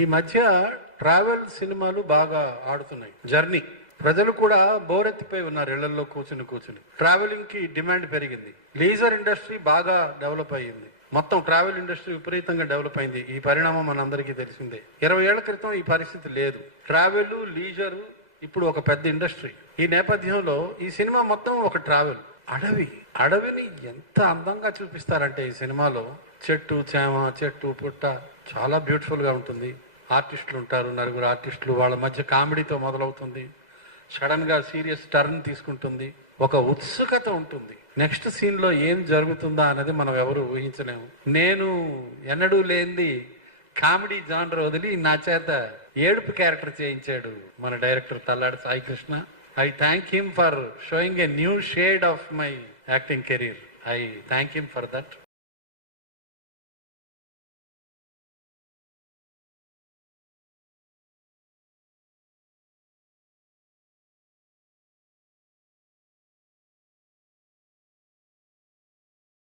ఈ మధ్య ట్రావెల్ సినిమాలు బాగా ఆడుతున్నాయి. జర్నీ ప్రజలు కూడా బోరెత్తిపోయి ఉన్నారు ఇళ్లలో కూర్చుని. ట్రావెలింగ్ కి డిమాండ్ పెరిగింది. లీజర్ ఇండస్ట్రీ బాగా డెవలప్ అయ్యింది. మొత్తం ట్రావెల్ ఇండస్ట్రీ విపరీతంగా డెవలప్ అయింది. ఈ పరిణామం మనందరికీ తెలిసిందే. 20 ఏళ్ల క్రితం ఈ పరిస్థితి లేదు. ట్రావెల్, లీజరు ఇప్పుడు ఒక పెద్ద ఇండస్ట్రీ. ఈ నేపథ్యంలో ఈ సినిమా మొత్తం ఒక ట్రావెల్. అడవిని ఎంత అందంగా చూపిస్తారంటే ఈ సినిమాలో చెట్టు చేమ, చెట్టు పుట్ట చాలా బ్యూటిఫుల్ గా ఉంటుంది. ఆర్టిస్టులు ఉంటారు, 9 ఆర్టిస్టులు. వాళ్ళ మధ్య కామెడీతో మొదలవుతుంది, సడన్ గా సీరియస్ టర్న్ తీసుకుంటుంది. ఒక ఉత్సుకత ఉంటుంది. నెక్స్ట్ సీన్ లో ఏం జరుగుతుందా అనేది మనం ఎవరు ఊహించలేము. నేను ఎన్నడూ లేనిది కామెడీ జానర్ వదిలి నా చేత ఏడుపు క్యారెక్టర్ చేయించాడు మన director Talladi Sai Krishna. I thank him for showing a new shade of my acting career. I thank him for that.